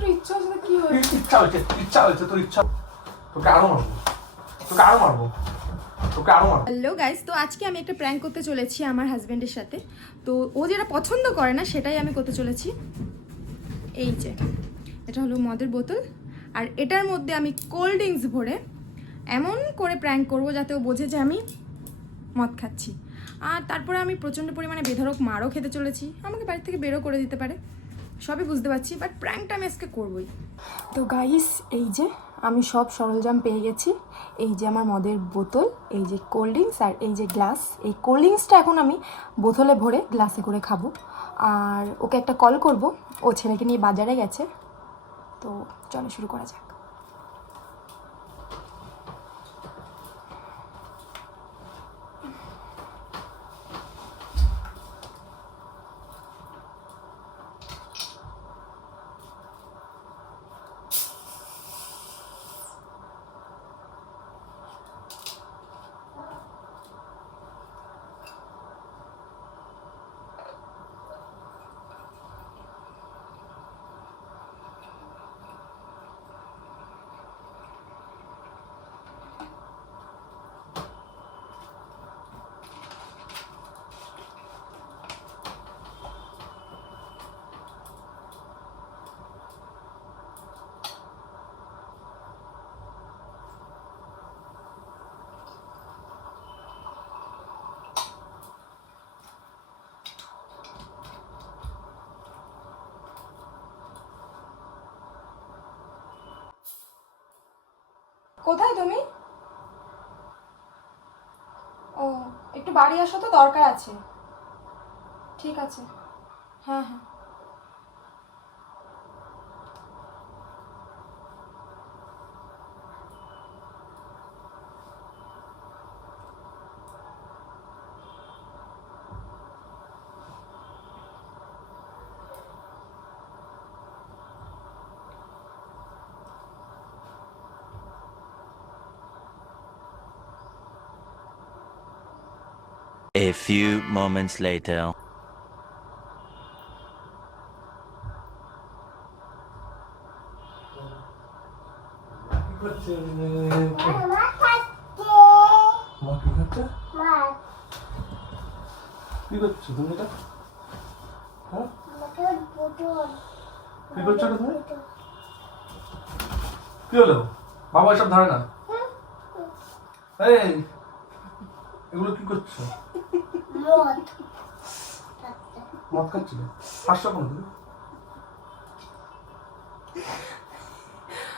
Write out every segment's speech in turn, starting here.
একটু ইচ্ছা হচ্ছে কি হয়েছে? ইচ্ছা হয়েছে তোর ইচ্ছা। তোকে আরো মারবো। হ্যালো গাইস, তো আজকে আমি একটা প্র্যাঙ্ক করতে চলেছি আমার হাজবেন্ডের সাথে। তো ও যেটা পছন্দ করে না সেটাই আমি করতে চলেছি। এই যে এটা হলো মদের বোতল, আর এটার মধ্যে আমি কোল্ড ড্রিঙ্কস ভরে এমন করে প্র্যাঙ্ক করব যাতে ও বোঝে যে আমি মদ খাচ্ছি। আর তারপরে আমি প্রচণ্ড পরিমাণে বেধড়ক মারও খেতে চলেছি, আমাকে বাড়ি থেকে বেরও করে দিতে পারে, সবই বুঝতে পারছি, বাট প্র্যাঙ্কটা আমি আজকে করবই। তো গাইস, এই যে আমি সব সরঞ্জাম পেয়ে গেছি। এই যে আমার মদের বোতল, এই যে কোল্ড ড্রিঙ্কস, আর এই যে গ্লাস। এই কোল্ড ড্রিঙ্কসটা এখন আমি বোতলে ভরে গ্লাসে করে খাবো। আর ওকে একটা কল করব, ও ছেলেকে নিয়ে বাজারে গেছে। তো চলো শুরু করা যাক। কোথায় তুমি? ও, একটু বাড়ি আসো তো, দরকার আছে। ঠিক আছে, হ্যাঁ হ্যাঁ। A few moments later. কি করছো তুমি? এটা কি করছো তুমি? কি হলো? বাবা এসব ধরে না। এই এগুলো কি করছো? মদ খাচ্ছিলে? হাসছো কেন তুমি?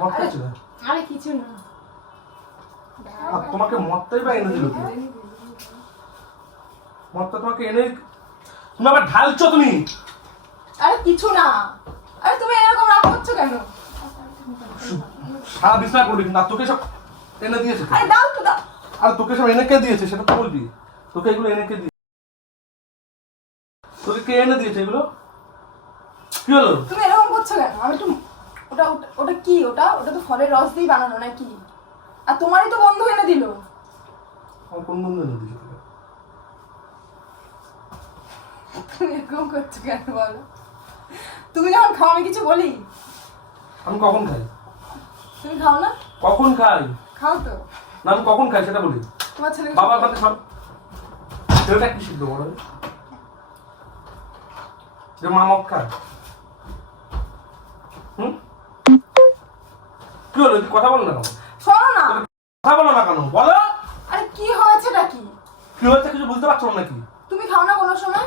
মদ খাচ্ছিলে? আরে কিছু না। আর তোমাকে মদটাই বা এনে দিল কি? মদটা তোমাকে এনে তুমি আবার ঢালছো তুমি? আরে কিছু না। আরে তুমি এরকম রাগ করছো কেন? সারা বিছনা করবি না, তোকে সব এনে দিয়েছে। আরে দাও তো, দাও। আর তোকে সব এনে কে দিয়েছে সেটা তো বলবি। তোকে এগুলো এনে কে দিয়েছে? তোকে কে এনে দিয়েছে এগুলো? কি হলো? তুমি এরকম করছো কেন? আমি একটু ওটা ওটা ওটা কি? ওটা ওটা তো ফলের রস দিয়ে বানানো নাকি? আর তোমারই তো বন্ধু এনে দিল। আমার কোন বন্ধু এনে দিয়েছে তোকে? তুমি এরকম করছো কেন বলো? তুমি যখন খাও আমি কিছু বলি? আমি কখন খাই? তুমি খাও না? কখন খাই? খাও তো। না আমি কখন খাই সেটা বলি। তোমার ছেলে বাবা আমাকে সব ছেলেটা কি শিখবে বলো? যে মা মদ খায়? কি হলো? তুই কথা বল না কেন? শোনো না। কথা বলো না কেন বলো? আরে কি হয়েছেটা কি? কি হয়েছে কিছু বুঝতে পারছো না নাকি? তুমি খাও না কোনো সময়?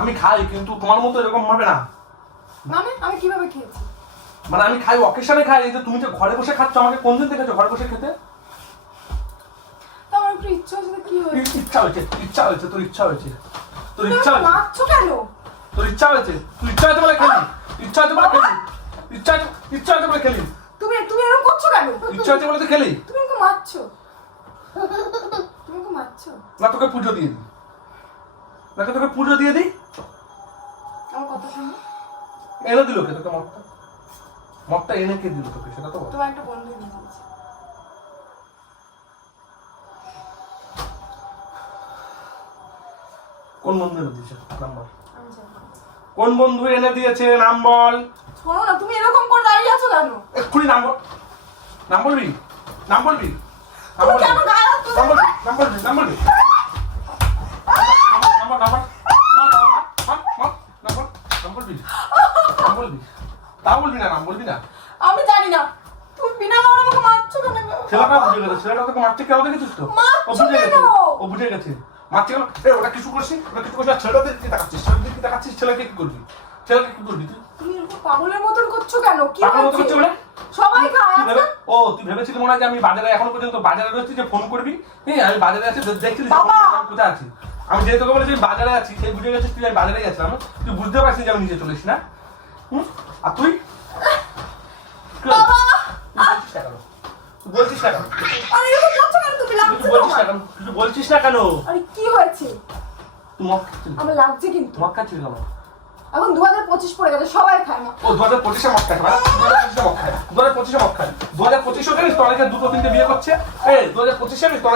আমি খাই কিন্তু তোমার মতো এরকম ভাবে না। মানে আমি কিভাবে খেয়েছি? মানে আমি খাই অকেশনে খাই। এই যে তুমি যে ঘরে বসে খাচ্ছ, আমাকে কোনদিন দেখেছো ঘরে বসে খেতে? তো আমার একটু ইচ্ছা হচ্ছে কি হয়েছে? ইচ্ছা হয়েছে তোর ইচ্ছা হয়েছে। তোর তুমি ইচ্ছা হয়েছে মারছো কেন? তোর ইচ্ছা হয়েছে তুই ইচ্ছা হয়েছে বলে খেলি। ইচ্ছা হয়েছে বলে খেলি। ইচ্ছা হয়েছে বলে খেলি। তুমি তুমি এরকম করছো কেন? ইচ্ছা হয়েছে বলে তুই খেলি। তুমি আমাকে মারছো। তুমি আমাকে মারছো। না তোকে পুজো দিয়ে দিই। তোকে পুজো দিয়ে দিই। আমার কথা শোনো। এনে দিল কে তোকে মদটা? মদটা এনে কে দিল তোকে সেটা তো বল। তোমার একটা বন্ধু এনে দিয়েছে। কোন বন্ধু এনে দিয়েছে নাম বল। আমি জানি না। কোন বন্ধু এনে দিয়েছে নাম বল। শোনো না, তুমি এরকম করে দাঁড়িয়ে আছো কেন? এক্ষুনি নাম বলবি? নাম বলবি? তুমি কেন গায়ে হাত তুলছো? নাম বলবি? নাম বলবি? তাও বলবি না? নাম বলবি না? আমি জানি না, তুমি বিনা কারণে আমাকে মারছো কেন? ছেলেটা বুঝে গেছে, ছেলেটা তোকে মারতে কেন দেখেছিস তো? ও বুঝে গেছে, ও বুঝে গেছে মারতে কেন। ওটা কিছু করছিস, ওটা কিছু করছিস, ছেলেটাদের কি দেখাচ্ছিস, ছেলেদের কি দেখাচ্ছিস, ছেলেকে কি করবি, ছেলেকে কি করবি তুই? তুমি এরকম পাগলের মতন করছো কেন? কি পাগলের মতো হচ্ছে? করছো মানে? সবাই খায় তুই আজকে। ভেবে- ও তুই ভেবেছিলি মনে হয় যে আমি বাজারে এখনো পর্যন্ত বাজারে রয়েছি যে ফোন করবি? হ্যাঁ আমি বাজারে আছি, দেখছিলি বাবা! আমি কোথায় আছি? আমি যে তোকে বলেছি আমি বাজারে আছি, সেই বুঝে গেছিস তুই আমি বাজারে গেছিলাম, তুই বুঝতে পারছিস যে আমি নিজে চলিস না? আর তুই বাবা! তুই বলছিস না কেন? আরে এরকম করছো কেন? তুমি তুই লাগছে বলছিস না তোমার। কেন? তুই বলছিস না কেন? আরে কি হয়েছে? তুই মদ খাচ্ছিস? আমার লাগছে কিন্তু। মদ খাচ্ছিস কেন? এখন 2025 পড়ে গেছে, সবাই খায় না। ও 2025-এ মদ খায়, 2025-এ মদ খায়, 2025-এ মদ খায়। 2025-এও জানিস তো অনেকে দুটো তিনটে বিয়ে করছে। 2025-এ জানিস তো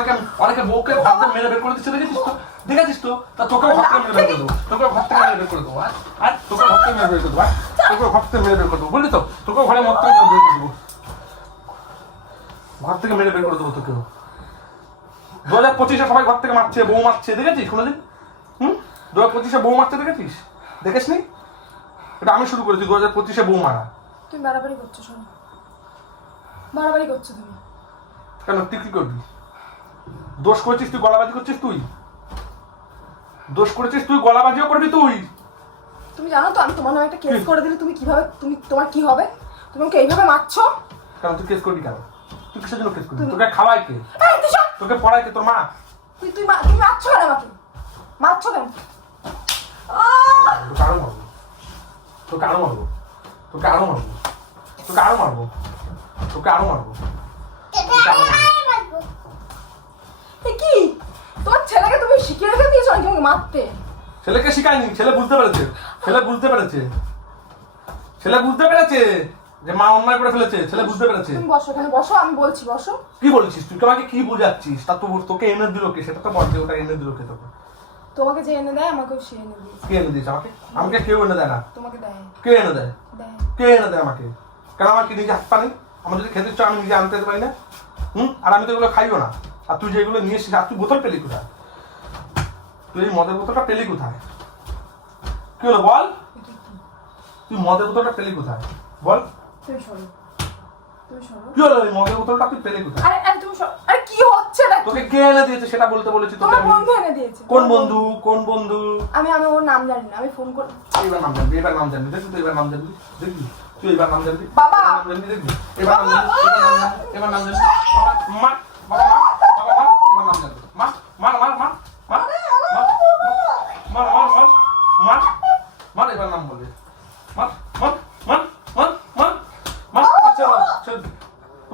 অনেকে বউকে ঘর থেকে মেরে বের করে দিচ্ছে, দেখেছিস তো? দেখেছিস তো? তা তোকেও ঘর থেকে মেরে বের করে দেবো, তোকেও ঘর থেকে মেরে বের করে দেবো। আর তোকেও ঘর থেকে মেরে বের করে দেবো, তোকেও ঘর থেকে মেরে বের করে দেবো, বুঝলি তো? তোকেও ঘরে মদ থেকে বের করে দেবো, ঘর থেকে মেরে বের করে দেবো তোকেও। 2025-এ সবাই ঘর থেকে মারছে, বউ মারছে, দেখেছিস কোনোদিন? 2025-এ বউ মারছে দেখেছিস? দেখিস নি? এটা আমি শুরু করেছি 2025-এ বউ মারা। তুমি বাড়াবাড়ি করছো, শোনো। বাড়াবাড়ি করছো তুমি। কেন তুই কি করবি? দোষ করেছিস তুই, গলাবাজি করছিস তুই? দোষ করেছিস তুই, গলাবাজিও করবি তুই? তুমি জানো তো আমি তোমার নামে একটা কেস কি? করে দিলে তুমি কিভাবে, তোমার কি হবে? তুমি ওকে এইভাবে মারছো? কেন তুই কেস করবি কেন? তুই কিসের জন্য কেস করবি? তোকে খাওয়াই কে? এই দিশা, তোকে পড়াই কে? তোর মা? তুমি মারছো কেন আমাকে? মারছো কেন? তোকে আরো মারবো, তোকে আরো মারবো, তোকে আরো মারবো, তোকে আরো মারবো, তোকে আরো মারবো, তোকে আরো মারবো। এ কি? তোমার ছেলেকে তুমি শিখিয়ে রেখে দিয়েছো নাকি আমাকে মারতে? ছেলেকে শিখায়নি, ছেলে বুঝতে পেরেছে, ছেলে বুঝতে পেরেছে, ছেলে বুঝতে পেরেছে যে মা অন্যায় করে ফেলেছে, ছেলে বুঝতে পেরেছে। তুমি বসো, এখানে বসো, আমি বলছি বসো। কি বলছিস তুই? তোমাকে কি বোঝাচ্ছিস? তা তোকে এনে দিল কে? সেটা তো বল, যে ওটা এনে দিল কে তোকে? তোমাকে যে এনে দেয় আমাকেও সে এনে দিয়েছে। কে এনে দিয়েছে আমাকে? আমাকে কেউ এনে দেয় না। তোমাকে দেয়। কে এনে দেয়? দেয়। কে এনে দেয় আমাকে? কেন আমার কি নিজে হাত পা নেই? আমার যদি খেতে চাও আমি নিজে আনতে পারি না? আর আমি তো এগুলো খাইও না। আর তুই যেগুলো নিয়ে এসেছিস, আর তুই বোতল পেলি কোথায়? তুই এই মদের বোতলটা পেলি কোথায়? কি হলো বল? তুই মদের বোতলটা পেলি কোথায় বল? তুমি সরো, তুমি সরো। কি হলো এই মদের বোতলটা তুই পেলি কোথায়? আরে আরে তুমি সরো। আরে কি হচ্ছে না? তোকে কে এনে দিয়েছে সেটা বলতে বলেছি তোকে তোমার আমি। বন্ধু এনে দিয়েছে। কোন বন্ধু? কোন বন্ধু? আমি ওর নাম জানি না, আমি ফোন করে। এবার নাম জানবি, এবার নাম জানবি, দেখবি তুই এবার নাম জানবি, দেখবি তুই এবার নাম জানবি, বাবা! এবার নাম জানবি, দেখবি এবার নাম জানবি, এবার নাম জানবি, মা বাবা মা বাবা মা এবার নাম জানবি, মা মার মার মার মার মার মার মার মার মার এবার নাম বলবি, মার মার মার মার মার মার। আচ্ছা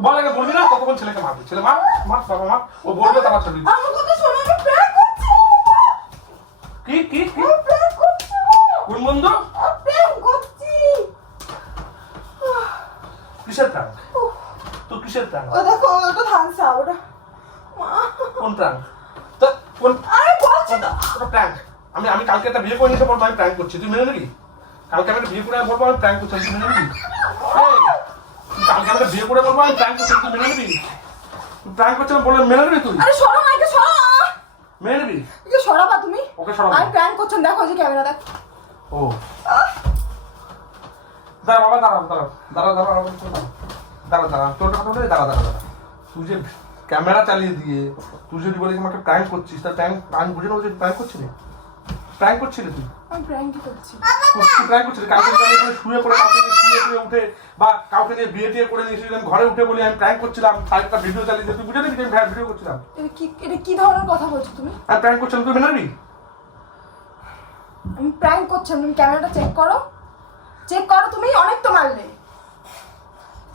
বল, আগে বলবি না কতক্ষণ ছেলেকে মারবি? ছেলে মার মার বাবা মার, ও বলবে তারপর ছবি। আমার কথা শোনো, আমি প্র্যাঙ্ক করছি। কি কি কি? আমি প্র্যাঙ্ক করছি। কোন বন্ধু? আমি প্র্যাঙ্ক করছি। কিসের প্রাণ? তোর কিসের প্রাণ? ও দেখো, ওটা থামসা, ওটা। কোন প্রাণ? তো কোন? আরে বলছি তো। ওটা প্র্যাঙ্ক। আমি কালকে একটা বিয়ে করে নিতে বলবো আমি প্র্যাঙ্ক করছি, তুই মেনে নিবি? কালকে আমি একটা বিয়ে করে বলবো আমি প্র্যাঙ্ক করছি, তুই মেনে নিবি? তুই কালকে একটা বিয়ে করে বলবো আমি প্র্যাঙ্ক করছি, তুই মেনে নিবি? তুই প্র্যাঙ্ক করছিস বলে মেনে নিবি তুই? আরে সরো না, একে সরো। মেনে নিবি? একে সরাবা তুমি। ওকে সরাবো। আমি প্র্যাঙ্ক করছেন, দেখো যে ক্যামেরা দেখ। ও দাঁড়া বাবা, দাঁড়া দাঁড়া দাঁড়া দাঁড়া দাঁড়া দাঁড়া তোর কথা বলে দাঁড়া দাঁড়া দাঁড়া। তুই যে ক্যামেরা চালিয়ে দিয়ে তুই যদি বলিস আমাকে প্র্যাঙ্ক করছিস, তার প্র্যাঙ্ক বুঝে নেবো যে প্র্যাঙ্ক করছিলি, প্র্যাঙ্ক করছিলি তুই। আমি প্র্যাঙ্কই করছি। তুই প্র্যাঙ্ক করছিলি। কালকে যদি আমি এখানে শুয়ে পড়ে কাউকে নিয়ে শুয়ে উঠে বা কাউকে নিয়ে বিয়ে টিয়ে করে নিয়ে এসে আমি ঘরে উঠে বলি আমি প্র্যাঙ্ক করছিলাম, একটা ভিডিও চালিয়ে দিয়ে তুই বুঝে নিবি যে আমি ভিডিও করছিলাম, এটা কি ধরনের কথা বলছো তুমি? আমি প্র্যাঙ্ক করছিলাম, তুই মেনে নিবি? আমি প্র্যাঙ্ক করছি, তুমি ক্যামেরাটা চেক করো। চেক করো, তুমি অনেক তো মারলে।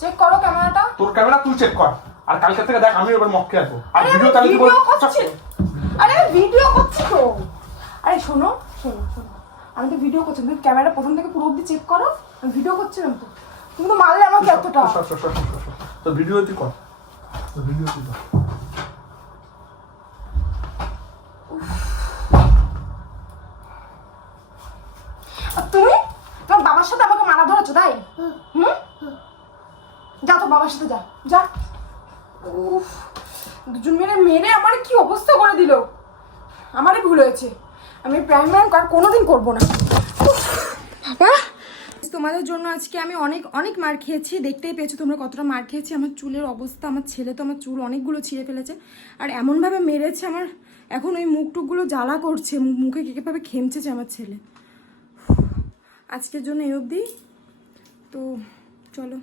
চেক করো ক্যামেরাটা। তোর ক্যামেরা তুই চেক কর, আর কালকে থেকে দেখ আমি এবার মক্কে আসবো আর আরে ভিডিও আমি চালিয়ে ভিডিও দিব। করছি। আরে আমি ভিডিও করছি তো। আরে শোনো শোনো শোনো, আমি তো ভিডিও করছি, তুমি ক্যামেরা প্রথম থেকে পুরো অবধি চেক করো। আমি ভিডিও করছিলাম তো, তুমি তো মারলে আমাকে এতটা। তো ভিডিও তুই কর, তো ভিডিও তুই কর। আর তুমি তোমার বাবার সাথে আমাকে মারা ধরেছো, তাই? হুম, যা তো বাবার সাথে যা যা। উফ, দুজন মেরে মেরে আমার কি অবস্থা করে দিল। আমারই ভুল হয়েছে, আমি প্রাইমার আর কোনোদিন করবো না। উফ, বাবা তোমাদের জন্য আজকে আমি অনেক অনেক মার খেয়েছি, দেখতেই পেয়েছো তোমরা কতটা মার খেয়েছি। আমার চুলের অবস্থা, আমার ছেলে তো আমার চুল অনেকগুলো ছিঁড়ে ফেলেছে, আর এমনভাবে মেরেছে আমার এখন ওই মুখ টুকগুলো জ্বালা করছে, মুখে কীভাবে খেমচেছে আমার ছেলে। আজকের জন্য এই অবধি, তো চলো।